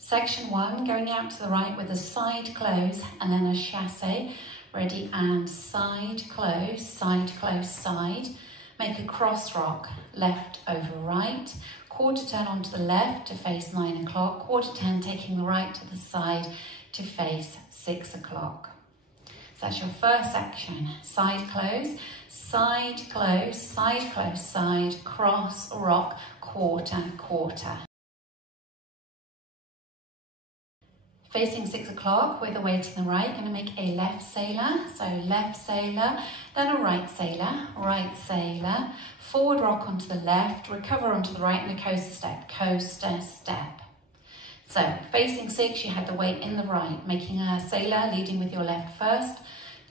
Section 1, going out to the right with a side close and then a chassé. Ready, and side, close, side. Make a cross rock, left over right. Quarter turn onto the left to face 9 o'clock. Quarter turn taking the right to the side to face 6 o'clock. So that's your first section. Side close, side, close, side, cross, rock, quarter. Facing 6 o'clock with the weight in the right, going to make a left sailor. So left sailor, then a right sailor, forward rock onto the left, recover onto the right, and a coaster step. So facing 6, you had the weight in the right, making a sailor, leading with your left first.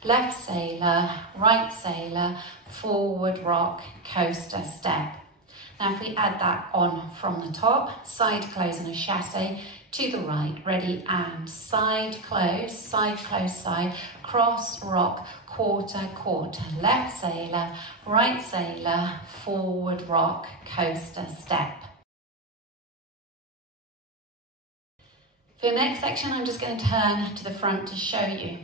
Left sailor, right sailor, forward rock, coaster step. Now if we add that on from the top, side close and a chassé to the right. Ready, and side close, side, cross, rock, quarter. Left sailor, right sailor, forward rock, coaster step. For your next section, I'm just going to turn to the front to show you.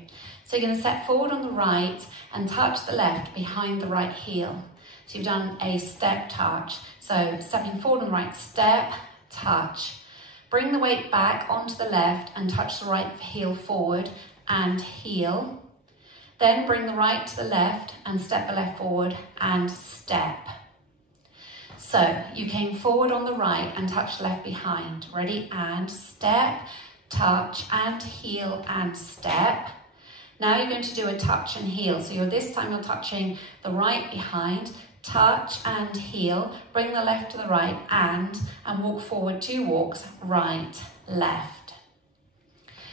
So you're going to step forward on the right and touch the left behind the right heel. So you've done a step touch. So stepping forward on the right, step, touch. Bring the weight back onto the left and touch the right heel forward and heel. Then bring the right to the left and step the left forward and step. So you came forward on the right and touched the left behind. Ready, and step, touch and heel and step. Now you're going to do a touch and heel. So this time you're touching the right behind, touch and heel, bring the left to the right and walk forward 2 walks, right, left.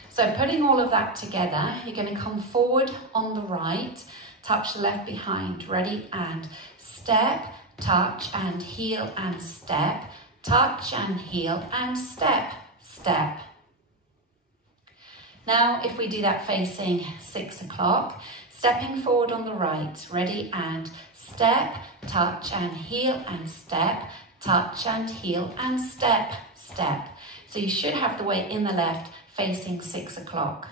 So putting all of that together, you're going to come forward on the right, touch the left behind, ready, and step, touch and heel and step, touch and heel and step. Now if we do that facing 6 o'clock, stepping forward on the right, ready, and step, touch and heel and step, touch and heel and step. So you should have the weight in the left facing 6 o'clock.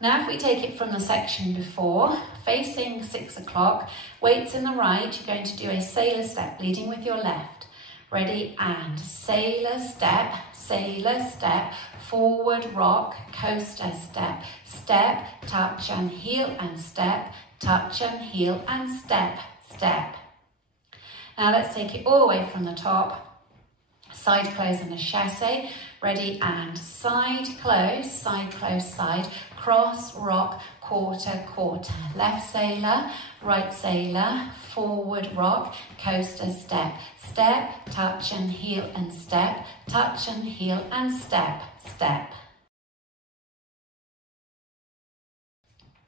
Now if we take it from the section before, facing 6 o'clock, weights in the right, you're going to do a sailor step leading with your left. Ready, and sailor step, forward rock, coaster step, step, touch and heel and step, touch and heel and step. Now let's take it all the way from the top. Side close and a chassé. Ready, and side close, side, cross, rock, quarter. Left sailor, right sailor, forward rock, coaster step, step, touch and heel and step, touch and heel and step.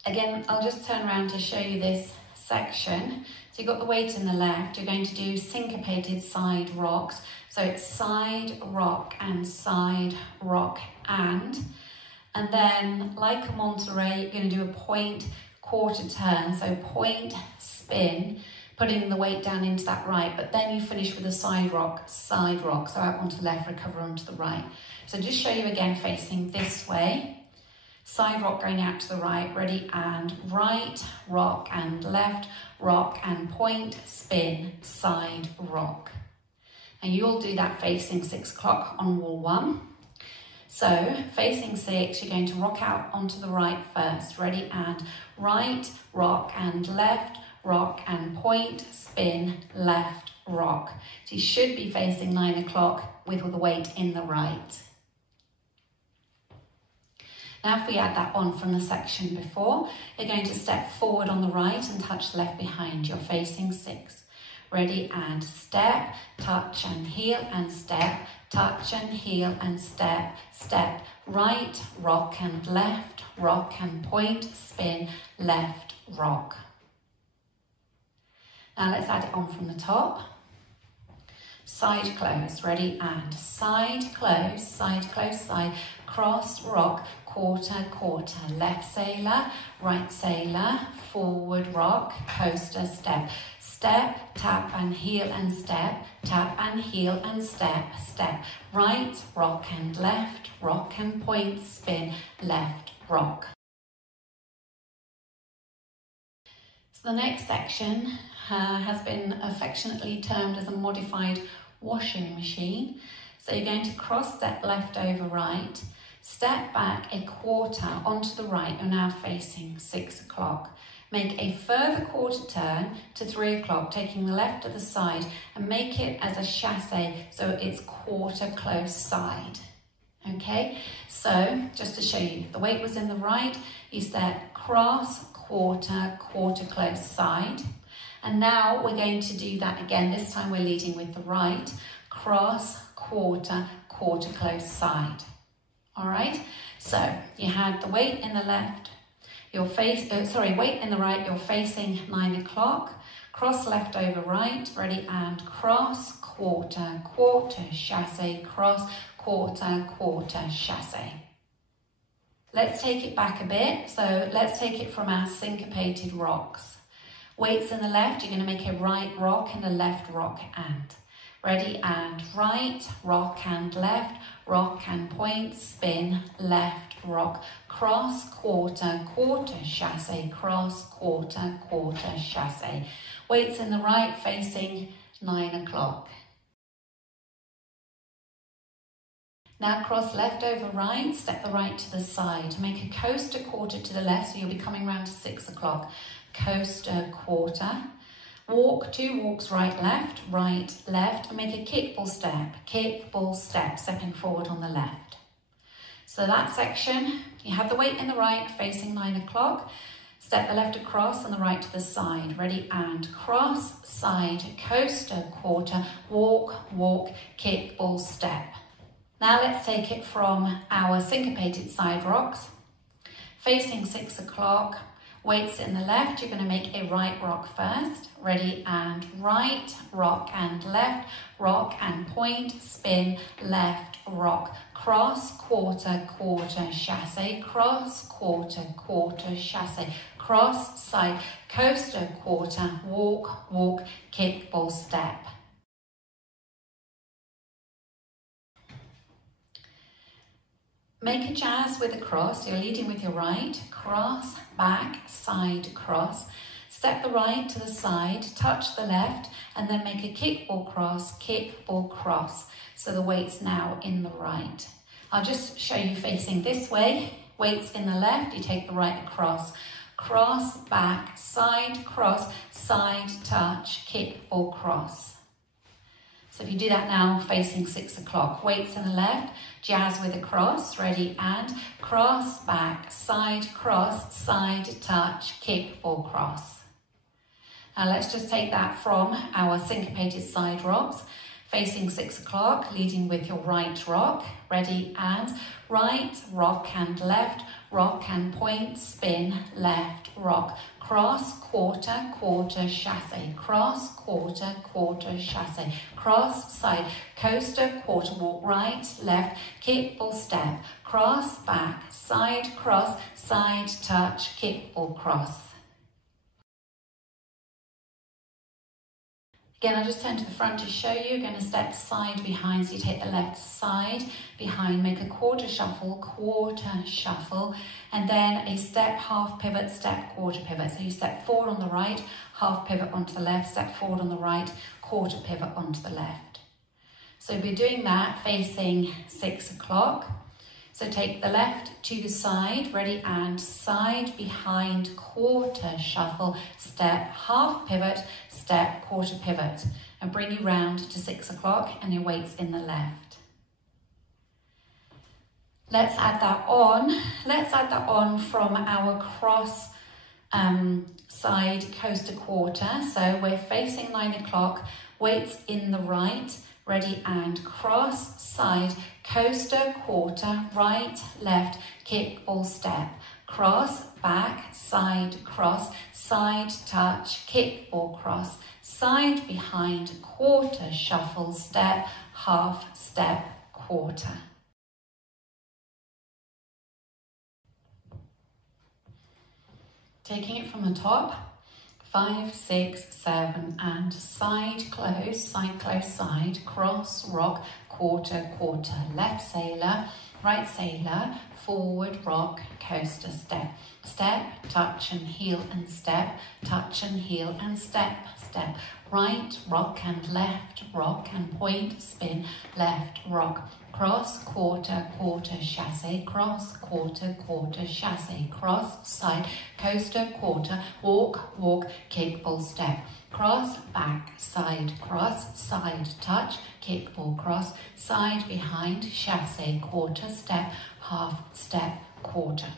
Again, I'll just turn around to show you this section. So you've got the weight in the left, you're going to do syncopated side rocks. So it's side rock and then like a Monterey, you're going to do a point quarter turn. So point, spin, putting the weight down into that right, but then you finish with a side rock. So out onto the left, recover onto the right. So just show you again facing this way. Side rock going out to the right, ready, and right, rock and left, rock and point, spin, side rock. And you'll do that facing 6 o'clock on wall 1. So facing 6, you're going to rock out onto the right first, ready, and right, rock and left, rock and point, spin, left, rock. So you should be facing 9 o'clock with all the weight in the right. Now if we add that on from the section before, you're going to step forward on the right and touch the left behind. You're facing 6. Ready, and step, touch and heel and step, touch and heel and step, right, rock and point, spin, left, rock. Now let's add it on from the top. Side close, ready, and side close, cross, rock, quarter, quarter, left sailor, right sailor, forward rock, coaster, step, step, tap and heel and step, tap and heel and step, step, right, rock and left, rock and point, spin, left, rock. So the next section has been affectionately termed as a modified washing machine. So you're going to cross step left over right, step back a quarter onto the right, you're now facing 6 o'clock. Make a further quarter turn to 3 o'clock, taking the left to the side and make it as a chassé, so it's quarter close side. Okay, so just to show you, the weight was in the right, you step cross, quarter, quarter close side. And now we're going to do that again. This time we're leading with the right, cross, quarter, quarter close side. All right, so you had the weight in the left, weight in the right, you're facing 9 o'clock, cross left over right, ready and cross, quarter, quarter, chassé, cross, quarter, quarter, chassé. Let's take it back a bit, so let's take it from our syncopated rocks. Weights in the left, you're going to make a right rock and a left rock and. Ready and right, rock and left, rock and point, spin, left, rock, cross, quarter, quarter, chassé, cross, quarter, quarter, chassé. Weights in the right, facing 9 o'clock. Now cross left over right, step the right to the side. Make a coaster quarter to the left, so you'll be coming round to 6 o'clock. Coaster quarter. Walk 2 walks right, left, and make a kick, ball, step, stepping forward on the left. So that section, you have the weight in the right, facing 9 o'clock, step the left across and the right to the side, ready and cross, side, coaster, quarter, walk, walk, kick, ball, step. Now let's take it from our syncopated side rocks, facing 6 o'clock, weights in the left, you're going to make a right rock first, ready and right, rock and left, rock and point, spin, left, rock, cross, quarter, quarter, chassé, cross, quarter, quarter, chassé, cross, side, coaster, quarter, walk, walk, kick, ball, step. Make a jazz with a cross, you're leading with your right, cross, back, side, cross, step the right to the side, touch the left, and then make a kick, ball, cross, so the weight's now in the right. I'll just show you facing this way, weights in the left, you take the right across, cross, back, side, cross, side, touch, kick, ball, cross. So if you do that now, facing 6 o'clock, weights in the left, jazz with a cross, ready and cross, back, side, touch, kick, ball, cross. Now let's just take that from our syncopated side rocks, facing 6 o'clock, leading with your right rock, ready and right, rock and left, rock and point, spin, left, rock, cross, quarter, quarter, chassé, cross, quarter, quarter, chassé, cross, side, coaster, quarter, walk, right, left, kick, ball, step, cross, back, side, cross, side, touch, kick, ball, cross. Again, I'll just turn to the front to show you. You're going to step side behind, so you take the left side behind, make a quarter shuffle, and then a step, half pivot, step, quarter pivot. So you step forward on the right, half pivot onto the left, step forward on the right, quarter pivot onto the left. So we're doing that facing 6 o'clock. So take the left to the side, ready and side, behind, quarter, shuffle, step, half pivot, step, quarter pivot, and bring you round to 6 o'clock and your weight's in the left. Let's add that on from our cross side coaster quarter. So we're facing 9 o'clock, weights in the right, ready and cross, side, coaster, quarter, right, left, kick, ball, step, cross, back, side, cross, side, touch, kick, ball, cross, side, behind, quarter, shuffle, step, half, step, quarter. Taking it from the top, 5, 6, 7, and side, close, side, cross, rock, quarter, quarter, left sailor, right sailor, forward, rock, coaster, step, step, touch and heel and step, touch and heel and step, step, right, rock and left, rock and point, spin, left, rock, cross, quarter, quarter, chassé, cross, quarter, quarter, chassé, cross, side, coaster, quarter, walk, walk, kick, ball, step, cross, back, side, cross, side, touch, kick, ball, cross, side, behind, chassé, quarter, step, half, step, quarter.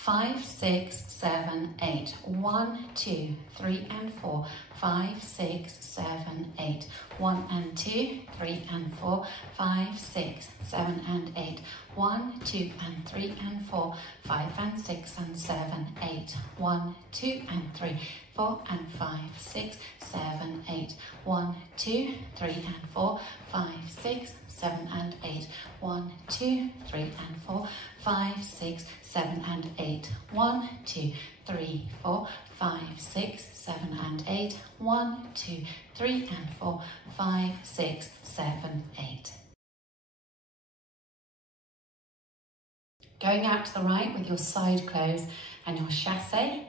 5, 6, 7, 8. 1, 2, 3 and 4. 5, 6, 7, 8. 1 and 2, 3 and 4. 5, 6, 7 and 8. 1, 2 and 3 and 4. 5 and 6 and 7, 8. 1, 2 and 3, 4 and 5, 6, 7, 8. 1, 2, 3 and 4. 5, 6, 7 and 8. 1, 2, 3 and 4. 5, 6, 7 and 8. 1, 2, 3, 4, 5, 6, 7 and 8. 1, 2, 3 and 4, 5, 6, 7, 8. Going out to the right with your side close and your chassé.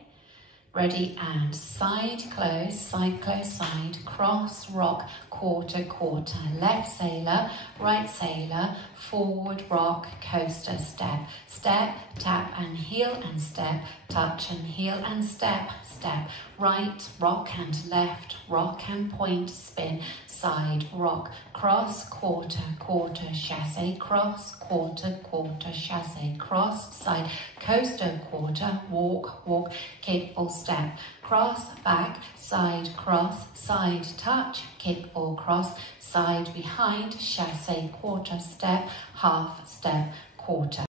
Ready, and side, close, side, cross, rock, quarter, quarter, left sailor, right sailor, forward, rock, coaster, step, step, tap and heel and step, touch and heel and step, step, right, rock and left, rock and point, spin, side, rock, cross, quarter, quarter, chassé, cross, quarter, quarter, chassé, cross, side, coaster, quarter, walk, walk, kick, ball, step, cross, back, side, cross, side, touch, kick, ball, cross, side, behind, chassé, quarter, step, half, step, quarter.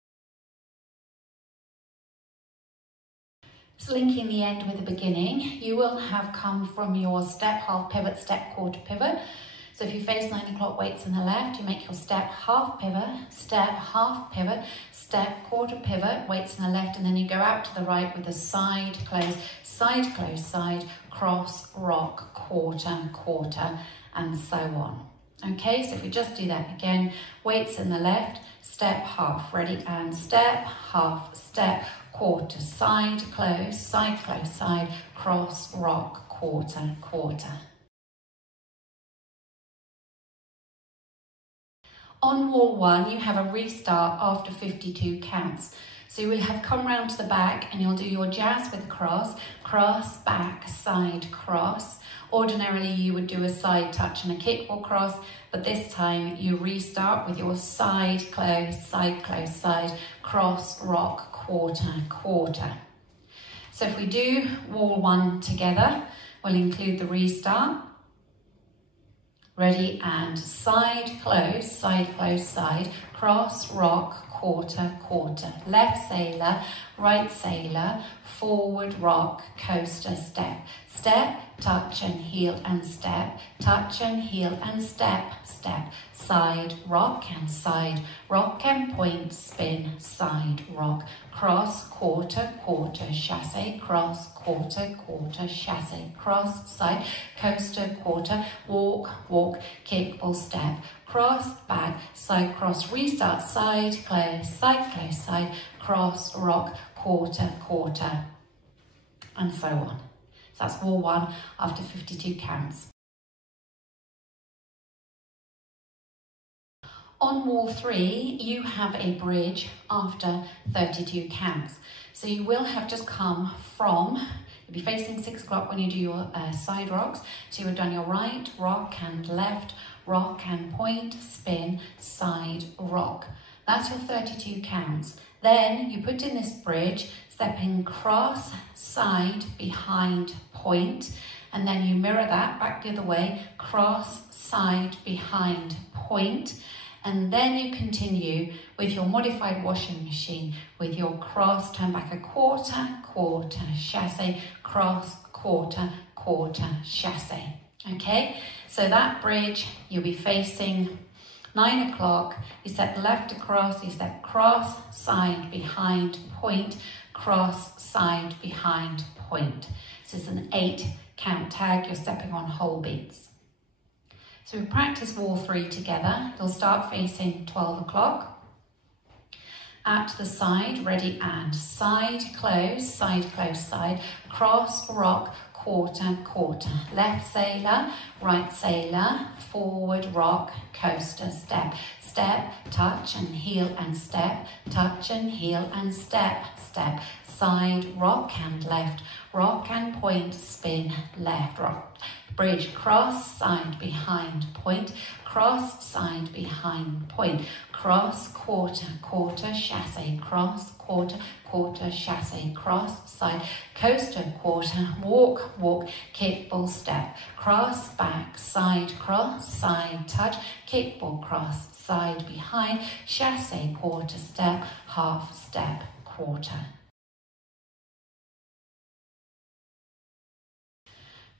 So linking the end with the beginning, you will have come from your step, half pivot, step, quarter pivot. So if you face 9 o'clock, weights in the left, you make your step, half pivot, step, half pivot, step, quarter pivot, weights in the left, and then you go out to the right with a side, close, side, cross, rock, quarter, quarter, and so on. Okay, so if we just do that again, weights in the left, step, half, ready, and step, half, step, quarter, side, close, side, cross, rock, quarter, quarter. On wall 1, you have a restart after 52 counts. So you will have come round to the back and you'll do your jazz with cross, cross, back, side, cross. Ordinarily you would do a side touch and a kickball cross, but this time you restart with your side, close, side, cross, rock, quarter, quarter. So if we do wall 1 together, we'll include the restart. Ready, and side, close, side, cross, rock, quarter, quarter, left sailor, right sailor, forward, rock, coaster, step, step, touch and heel and step, touch and heel and step, step, side, rock and point, spin, side, rock, cross, quarter, quarter, chassé, cross, quarter, quarter, chassé, cross, side, coaster, quarter, walk, walk, kick, ball, step, cross, back, side, cross, restart, side, close, side, cross, rock, quarter, quarter, and so on. So that's wall 1 after 52 counts. On wall 3, you have a bridge after 32 counts. So you will have just come from, you'll be facing 6 o'clock when you do your side rocks. So you would have done your right, rock and left, rock and point, spin, side, rock. That's your 32 counts. Then you put in this bridge, stepping cross, side, behind, point, and then you mirror that back the other way, cross, side, behind, point, and then you continue with your modified washing machine with your cross, turn back a quarter, quarter, chassé, cross, quarter, quarter, chassé. Okay, so that bridge you'll be facing 9 o'clock, you step left across, you step cross, side, behind, point, cross, side, behind, point. This is an 8 count tag, you're stepping on whole beats. So we practice wall 3 together. You'll start facing 12 o'clock. Out to the side, ready and side, close, side, cross, rock, quarter, quarter. Left sailor, right sailor, forward, rock, coaster, step. Step, touch and heel and step, touch and heel and step, step. Side, rock and point, spin, left, rock. Bridge, cross, side, behind, point, cross, side, behind, point, cross, quarter, quarter, chassé, cross, quarter, quarter, chassé, cross, side, coaster, quarter, walk, walk, kick, ball, step, cross, back, side, cross, side, touch, kick, ball, cross, side, behind, chassé, quarter, step, half, step, quarter.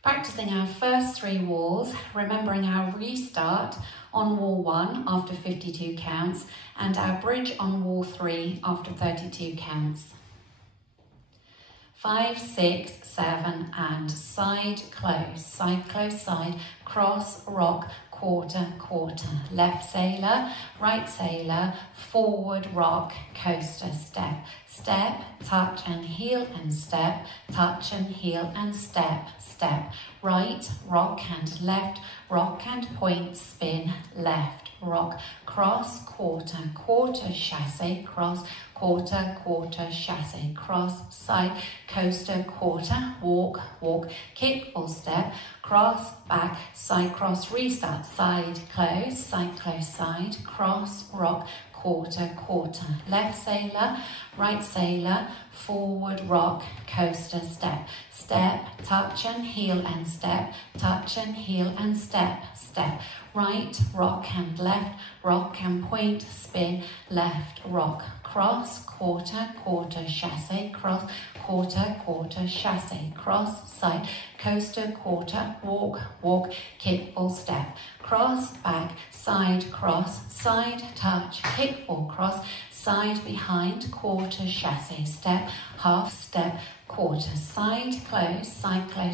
Practicing our first 3 walls, remembering our restart on wall 1 after 52 counts and our bridge on wall 3 after 32 counts. 5, 6, 7 and side, close, side, cross, rock, quarter, quarter. Left sailor, right sailor, forward, rock, coaster, step. Step, touch and heel and step, touch and heel and step, step. Right, rock and point, spin, left, rock, cross, quarter, quarter, chassé, cross, quarter, quarter, chassé, cross, side, coaster, quarter, walk, walk, kick, ball, step, cross, back, side, cross, restart, side, close, side, cross, rock, quarter, quarter. Left sailor, right sailor, forward, rock, coaster, step. Step, touch and heel and step, touch and heel and step, step. Right, rock and point, spin, left, rock, cross, quarter, quarter, chassé, cross, quarter, quarter, chassé, cross, side, coaster, quarter, walk, walk, kick, ball, step, cross, back, side, cross, side, touch, kick, ball, cross, side, behind, quarter, chassé, step, half, step, quarter, side,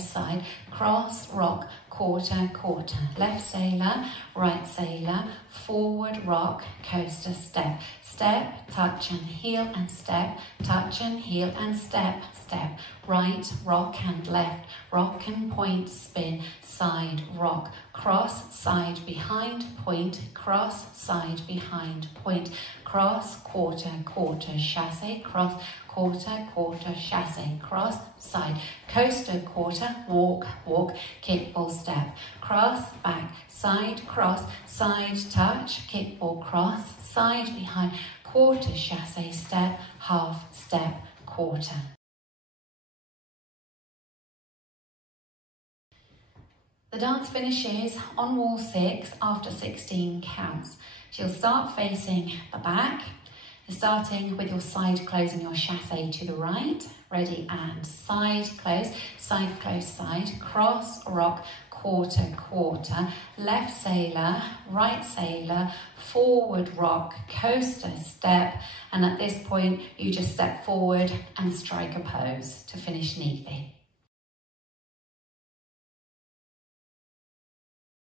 side, cross, rock, quarter, quarter. Left sailor, right sailor, forward, rock, coaster, step. Step, touch and heel and step, touch and heel and step, step. Right, rock and point, spin, side, rock, cross, side, behind, point, cross, side, behind, point, cross, quarter, quarter, chassé, cross, quarter, quarter, chassé, cross, side, coaster, quarter, walk, walk, kick, ball, step, cross, back, side, cross, side, touch, kick, ball, cross, side, behind, quarter, chassé, step, half, step, quarter. The dance finishes on wall 6 after 16 counts. She'll start facing the back. You're starting with your side closing your chassé to the right. Ready and side, close, side, cross, rock, quarter, quarter. Left sailor, right sailor, forward, rock, coaster, step. And at this point, you just step forward and strike a pose to finish neatly.